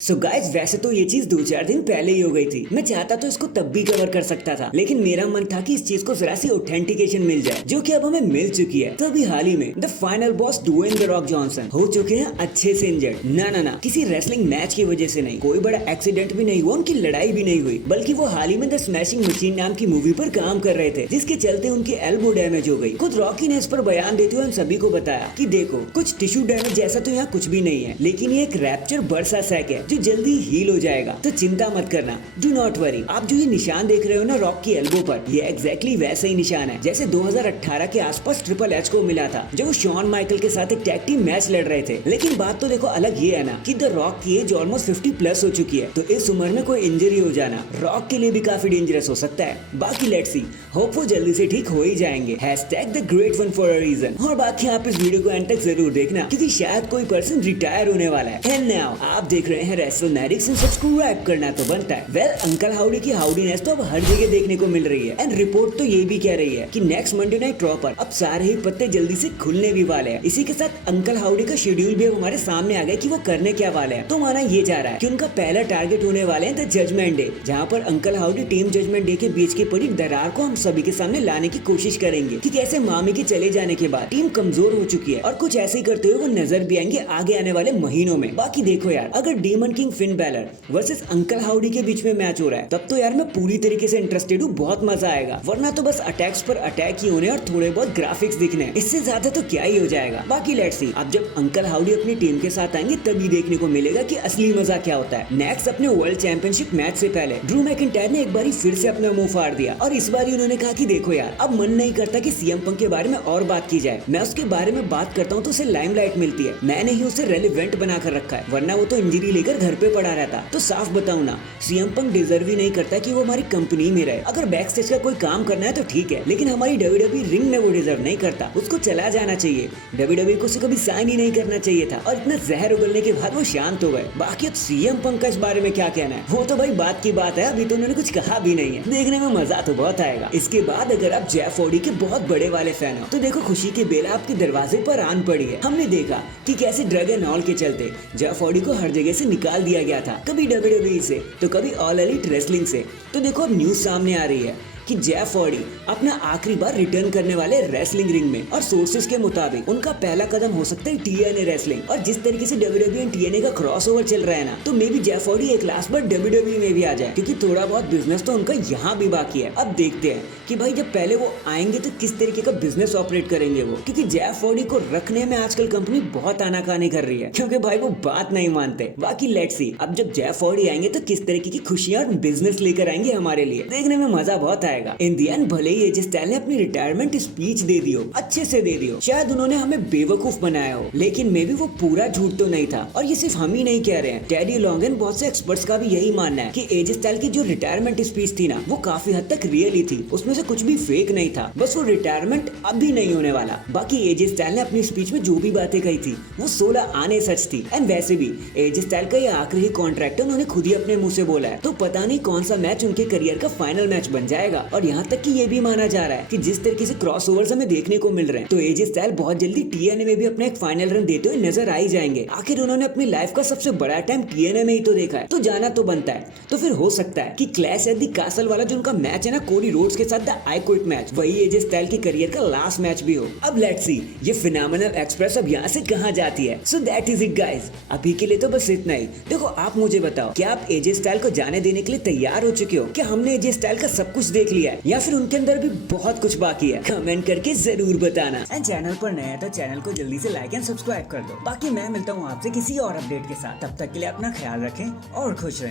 So guys वैसे तो ये चीज 2-4 दिन पहले ही हो गई थी। मैं चाहता तो इसको तब भी कवर कर सकता था, लेकिन मेरा मन था कि इस चीज को जरा सी ऑथेंटिकेशन मिल जाए, जो कि अब हमें मिल चुकी है। तो अभी हाल ही में the final boss Dwayne the Rock Johnson हो चुके हैं अच्छे से इंजर्ड। ना किसी रेसलिंग मैच की वजह से नहीं, कोई बड़ा एक्सीडेंट भी नहीं हुआ, उनकी लड़ाई भी नहीं हुई, बल्कि वो हाल ही में द स्मैशिंग मशीन नाम की मूवी पर काम कर रहे थे, जिसके चलते उनकी एल्बो डैमेज हो गई। खुद रॉकी ने इस पर बयान देते हुए हम सभी को बताया कि देखो, कुछ टिश्यू डैमेज जैसा तो यहाँ कुछ भी नहीं है, लेकिन ये एक रैप्चर बर्सा सैक है जो जल्दी हील हो जाएगा, तो चिंता मत करना, डू नॉट वरी। आप जो ये निशान देख रहे हो ना रॉक की एल्बो पर, ये एग्जैक्टली वैसा ही निशान है जैसे 2018 के आसपास ट्रिपल एच को मिला था, जब वो शॉन माइकल के साथ एक टैग टीम मैच लड़ रहे थे। लेकिन बात तो देखो अलग ये है ना कि द रॉक की एज ऑलमोस्ट 50 प्लस हो चुकी है, तो इस उम्र में कोई इंजरी हो जाना रॉक के लिए भी काफी डेंजरस हो सकता है। बाकी लेट्स सी, होप वो जल्दी से ठीक हो ही जाएंगे। #The great one for a reason. और बाकी आप इस वीडियो को एंड तक जरूर देखना, क्योंकि शायद कोई पर्सन रिटायर होने वाला है। एंड नाउ आप देख रहे हैं रेसलमैनिक्स, सब्सक्राइब करना तो बनता है। वेल, अंकल हाउडी की हाउडीनेस तो अब हर जगह देखने को मिल रही है, एंड रिपोर्ट तो ये भी कह रही है कि नेक्स्ट मंडे नाइट रॉ पर अब सारे ही पत्ते जल्दी से खुलने भी वाले हैं। इसी के साथ अंकल हाउडी का शेड्यूल भी अब हमारे सामने आ गया कि वो करने क्या वाले हैं। तो माना ये जा रहा है कि उनका पहला टारगेट होने वाले हैं द जजमेंट डे, जहाँ पर uncle howdy team judgment day के बीच की पड़ी दरार को हम सभी के सामने लाने की कोशिश करेंगे कि कैसे मामी के चले जाने के बाद टीम कमजोर हो चुकी है, और कुछ ऐसे ही करते हुए वो नजर भी आएंगे आगे आने वाले महीनों में। बाकी देखो यार, अगर demon king Finn Balor versus uncle howdy के बीच में मैच हो रहा है, तब तो यार मैं पूरी तरीके से इंटरेस्टेड हूँ, बहुत मजा आएगा। वरना तो बस अटैक्स पर अटैक ही होने और थोड़े बहुत ग्राफिक्स दिखने, इससे ज्यादा तो क्या ही हो जाएगा। बाकी लेट्स सी, अब जब अंकल हाउडी अपनी टीम के साथ आएंगे तभी देखने को मिलेगा कि असली मजा क्या होता है। नेक्स्ट, अपने वर्ल्ड चैंपियनशिप मैच से पहले ड्रू मैकिंटायर ने एक बारी फिर से अपना मुंह फाड़ दिया, और इस बार उन्होंने कहा कि देखो यार, अब मन नहीं करता कि सीएम पंक के बारे में और बात की जाए। मैं उसके बारे में बात करता हूँ तो उसे लाइमलाइट मिलती है, मैंने ही उसे रेलेवेंट बना कर रखा है, वरना वो तो इंजरी लेकर घर पे पड़ा रहता। तो साफ बताऊं ना, सीएम पंक डिजर्व ही नहीं करता कि वो हमारी कंपनी में रहे। अगर बैक स्टेज का कोई काम करना है तो ठीक है, लेकिन हमारी डब्ल्यूडब्ल्यूई रिंग में वो डिजर्व नहीं करता, उसको चला जाना चाहिए। डब्ल्यूडब्ल्यूई को उसे कभी साइन ही नहीं करना चाहिए था, और इतना जहर उगलने के बाद वो शांत हो गए। बाकी अब सीएम पंक का इस बारे में क्या कहना है, वो तो भाई बात की बात है, अभी तो उन्होंने कुछ कहा भी नहीं है। देखने में मजा तो बहुत आएगा। इसके बाद अगर आप जेफ हार्डी के बहुत बड़े वाले फैन हो, तो देखो खुशी की बेला आपके दरवाजे पर आन पड़ी है। हमने देखा कि कैसे ड्रग एंड ऑल के चलते जेफ हार्डी को हर जगह से निकाल दिया गया था, कभी डब्ल्यूडब्ल्यूई से तो कभी ऑल एलीट रेसलिंग से। तो देखो अब न्यूज सामने आ रही है कि जेफ हार्डी अपना आखिरी बार रिटर्न करने वाले रेसलिंग रिंग में, और सोर्सेज के मुताबिक उनका पहला कदम हो सकता है टीएनए रेसलिंग। और जिस तरीके से डब्ल्यूडब्ल्यूई एंड टीएनए का क्रॉसओवर चल रहा है ना, तो मे बी जेफ हार्डी एक लास्ट बार डब्ल्यूडब्ल्यूई में भी आ जाए, क्योंकि थोड़ा बहुत बिजनेस तो उनका यहाँ भी बाकी है। अब देखते हैं कि भाई जब पहले वो आएंगे तो किस तरीके का बिजनेस ऑपरेट करेंगे वो, क्योंकि जेफ हार्डी को रखने में आजकल कंपनी बहुत आनाकानी कर रही है, क्योंकि भाई वो बात नहीं मानते। बाकी लेट्स सी, अब जब जेफ हार्डी आएंगे तो किस तरीके की खुशियां और बिजनेस लेकर आएंगे हमारे लिए, देखने में मजा बहुत आएगा। इन दी एंड भले ही एजे स्टाइल ने अपनी रिटायरमेंट स्पीच दे दी हो, अच्छे से दे दी हो, शायद उन्होंने हमें बेवकूफ बनाया हो, लेकिन मे भी वो पूरा झूठ तो नहीं था। और ये सिर्फ हम ही नहीं कह रहे हैं, टेडी लॉन्ग एंड बहुत से एक्सपर्ट्स का भी यही मानना है कि एजे स्टाइल की जो रिटायरमेंट स्पीच थी ना, वो काफी हद तक रियल ही थी, उसमें से कुछ भी फेक नहीं था, बस वो रिटायरमेंट अभी नहीं होने वाला। बाकी एजे स्टाइल ने अपनी स्पीच में जो भी बातें कही थी वो 16 आने सच थी। एंड वैसे भी एजे स्टाइल का ये आखिरी कॉन्ट्रैक्ट उन्होंने खुद ही अपने मुंह से बोला है, तो पता नहीं कौन सा मैच उनके करियर का फाइनल मैच बन जाएगा। और यहाँ तक कि ये भी माना जा रहा है कि जिस तरीके से क्रॉसओवर्स हमें देखने को मिल रहे हैं, तो एजे स्टाइल बहुत जल्दी टीएनए में भी अपना एक फाइनल रन देते हुए नजर आ ही जाएंगे। आखिर उन्होंने अपनी लाइफ का सबसे बड़ा टाइम टीएनए में ही तो देखा है, तो जाना तो बनता है। तो फिर हो सकता है कि क्लैश एट द कैसल वाला जो उनका मैच है ना कोडी रोड्स के साथ, द आई क्विट मैच, वही एजे स्टाइल के करियर का लास्ट मैच भी हो। अब लेट्स सी ये फिनोमिनल एक्सप्रेस अब यहाँ से कहाँ जाती है। So that is it guys, अभी के लिए तो बस इतना ही। देखो आप मुझे बताओ, क्या आप एजे स्टाइल को जाने देने के लिए तैयार हो चुके हो? क्या हमने एजे स्टाइल का सब कुछ देख लिया है, या फिर उनके अंदर भी बहुत कुछ बाकी है? कमेंट करके जरूर बताना। एंड चैनल पर नया है तो चैनल को जल्दी से लाइक एंड सब्सक्राइब कर दो। बाकी मैं मिलता हूँ आपसे किसी और अपडेट के साथ, तब तक के लिए अपना ख्याल रखें और खुश रहें।